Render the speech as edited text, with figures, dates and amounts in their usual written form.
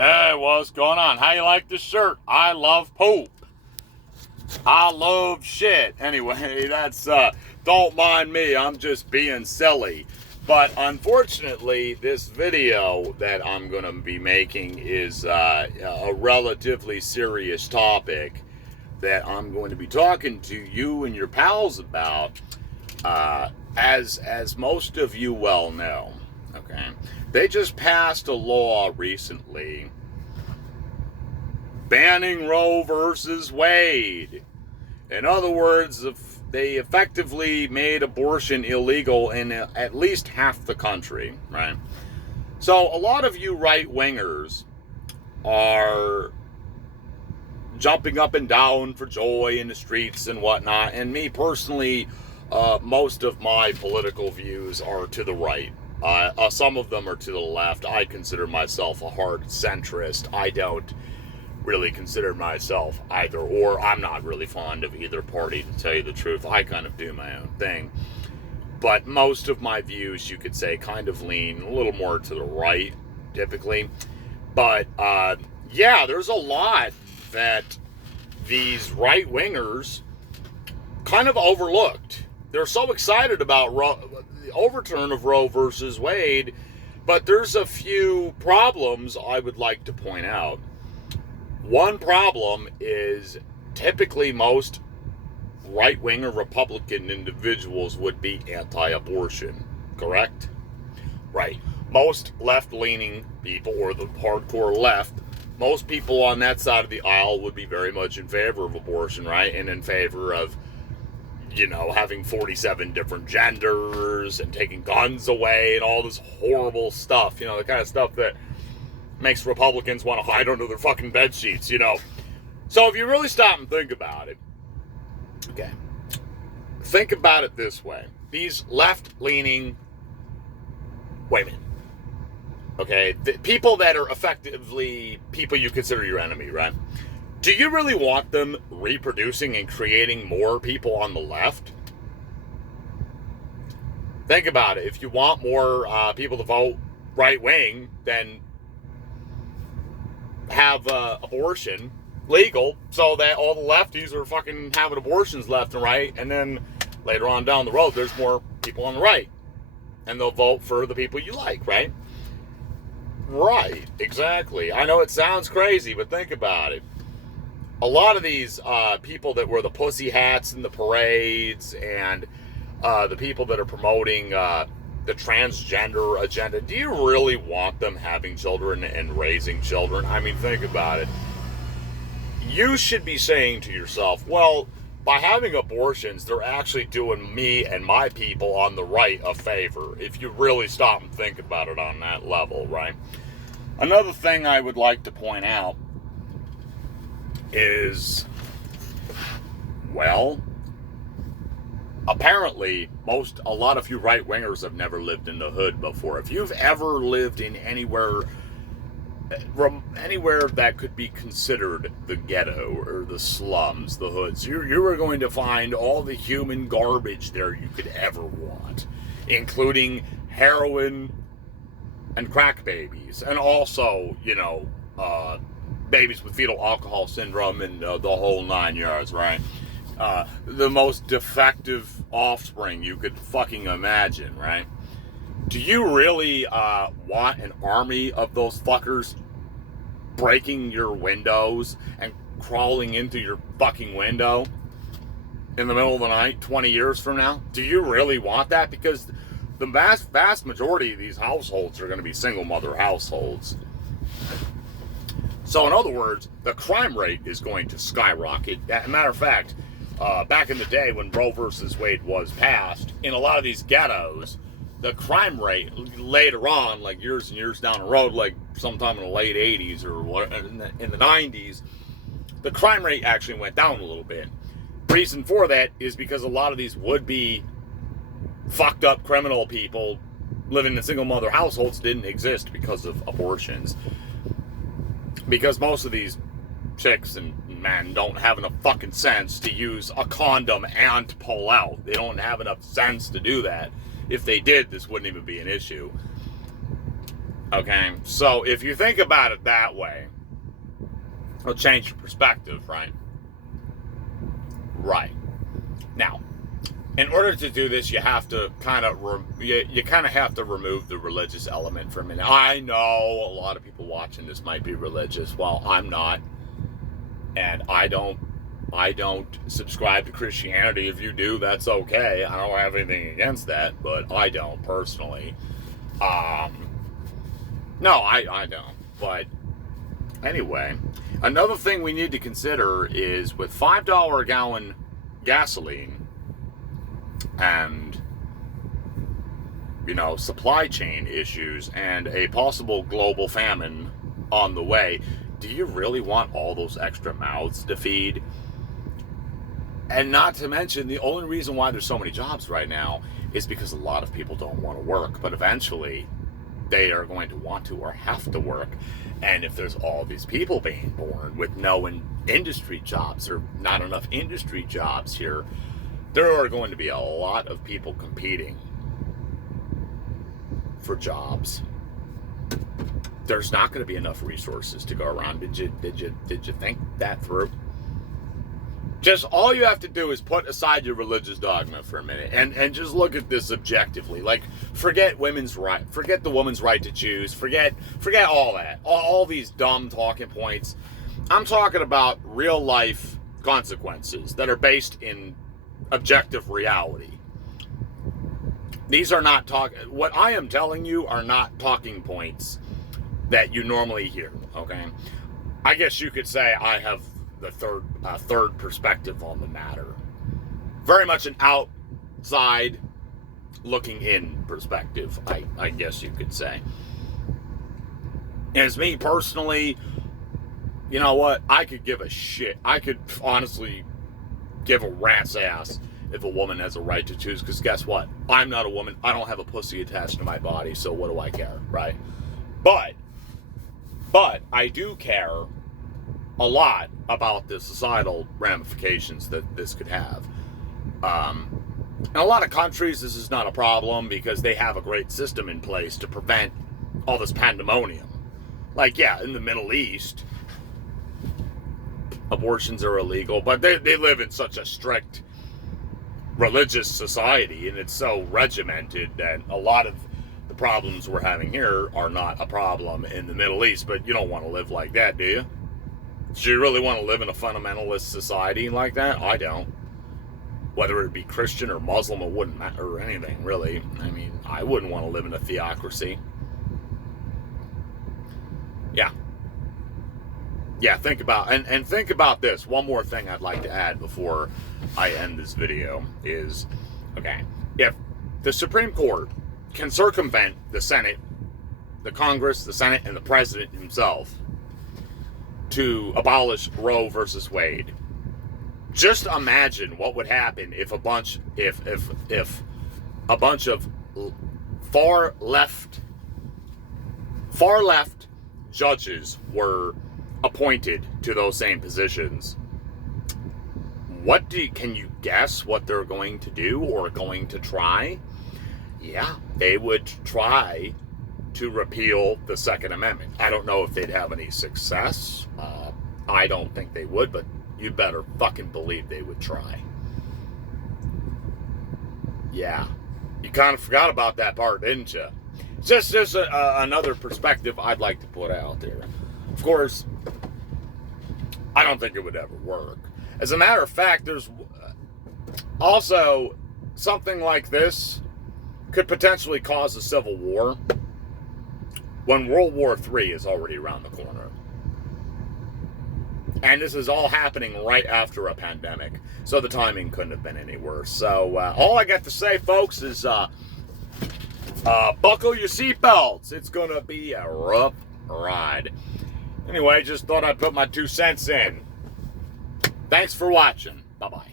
Hey, what's going on? How you like this shirt? I love poop. I love shit. Anyway, that's, don't mind me. I'm just being silly. But unfortunately, this video that I'm going to be making is a relatively serious topic that I'm going to be talking to you and your pals about, as most of you well know. Okay, they just passed a law recently banning Roe versus Wade. In other words, they effectively made abortion illegal in at least half the country, right? So a lot of you right-wingers are jumping up and down for joy in the streets and whatnot, and me personally, most of my political views are to the right. Some of them are to the left. I consider myself a hard centrist. I don't really consider myself either or. I'm not really fond of either party, to tell you the truth. I kind of do my own thing. But most of my views, you could say, kind of lean a little more to the right, typically. But, yeah, there's a lot that these right-wingers kind of overlooked. They're so excited about the overturn of Roe versus Wade, but there's a few problems I would like to point out. One problem is typically most right-wing or Republican individuals would be anti-abortion, correct? Right. Most left-leaning people, or the hardcore left, most people on that side of the aisle would be very much in favor of abortion, right? And in favor of, having 47 different genders and taking guns away and all this horrible stuff, the kind of stuff that makes Republicans want to hide under their fucking bed sheets, So if you really stop and think about it, okay, think about it this way. These left-leaning women, okay, the people that are effectively people you consider your enemy, right? Do you really want them reproducing and creating more people on the left? Think about it. If you want more people to vote right-wing, then have abortion legal so that all the lefties are fucking having abortions left and right, and then later on down the road there's more people on the right and they'll vote for the people you like, right? Right, exactly. I know it sounds crazy, but think about it. A lot of these people that wear the pussy hats in the parades and the people that are promoting the transgender agenda, do you really want them having children and raising children? I mean, think about it. You should be saying to yourself, well, by having abortions, they're actually doing me and my people on the right a favor, if you really stop and think about it on that level, right? Another thing I would like to point out is, well, apparently, a lot of you right-wingers have never lived in the hood before. If you've ever lived in anywhere that could be considered the ghetto or the slums, the hoods, you are going to find all the human garbage there you could ever want, including heroin and crack babies, and also, babies with fetal alcohol syndrome and the whole 9 yards, right? The most defective offspring you could fucking imagine, right? Do you really want an army of those fuckers breaking your windows and crawling into your fucking window in the middle of the night 20 years from now? Do you really want that? Because the vast majority of these households are going to be single mother households. So in other words, the crime rate is going to skyrocket. As a matter of fact, back in the day when Roe versus Wade was passed, in a lot of these ghettos, the crime rate later on, like years and years down the road, like sometime in the late 80s or what, in the 90s, the crime rate actually went down a little bit. Reason for that is because a lot of these would-be fucked up criminal people living in single mother households didn't exist because of abortions. Because most of these chicks and men don't have enough fucking sense to use a condom and to pull out. They don't have enough sense to do that. If they did, this wouldn't even be an issue. Okay, so if you think about it that way, it'll change your perspective, right? Right. Now, in order to do this, you have to kind of you kind of have to remove the religious element for a minute. I know a lot of people watching this might be religious. Well, I'm not, and I don't subscribe to Christianity. If you do, that's okay. I don't have anything against that, but I don't personally. No, I don't. But anyway, another thing we need to consider is with $5 a gallon gasoline and, supply chain issues and a possible global famine on the way, do you really want all those extra mouths to feed? And not to mention, the only reason why there's so many jobs right now is because a lot of people don't want to work, but eventually they are going to want to or have to work. And if there's all these people being born with no industry jobs or not enough industry jobs here, there are going to be a lot of people competing for jobs. There's not going to be enough resources to go around. Did you think that through? Just all you have to do is put aside your religious dogma for a minute and just look at this objectively. Like, forget women's right, forget the woman's right to choose, forget all that, all these dumb talking points. I'm talking about real life consequences that are based in objective reality. These are not what I am telling you are not talking points that you normally hear, okay? I guess you could say I have the third perspective on the matter. Very much an outside looking in perspective, I guess you could say. As me personally, you know what? I could give a shit. I could honestly give a rat's ass if a woman has a right to choose, because guess what? I'm not a woman. I don't have a pussy attached to my body, so what do I care, right? But I do care a lot about the societal ramifications that this could have. In a lot of countries, this is not a problem because they have a great system in place to prevent all this pandemonium. Like, yeah, in the Middle East, abortions are illegal, but they live in such a strict religious society, and it's so regimented that a lot of the problems we're having here are not a problem in the Middle East. But you don't want to live like that, do you? Do you really want to live in a fundamentalist society like that? I don't. Whether it be Christian or Muslim, it wouldn't matter or anything, really. I mean, I wouldn't want to live in a theocracy. Yeah, think about, and think about this. One more thing I'd like to add before I end this video is, okay, if the Supreme Court can circumvent the Senate, the Congress, the Senate, and the President himself to abolish Roe versus Wade, just imagine what would happen if a bunch of far left judges were appointed to those same positions. Can you guess what they're going to do or going to try? Yeah, they would try to repeal the Second Amendment. I don't know if they'd have any success. I don't think they would, but you better fucking believe they would try. Yeah, you kind of forgot about that part, didn't you? Just another perspective I'd like to put out there. Of course, I don't think it would ever work. As a matter of fact, there's also something like this could potentially cause a civil war when World War III is already around the corner. And this is all happening right after a pandemic. So the timing couldn't have been any worse. So all I got to say, folks, is buckle your seatbelts. It's going to be a rough ride. Anyway, just thought I'd put my 2 cents in. Thanks for watching. Bye-bye.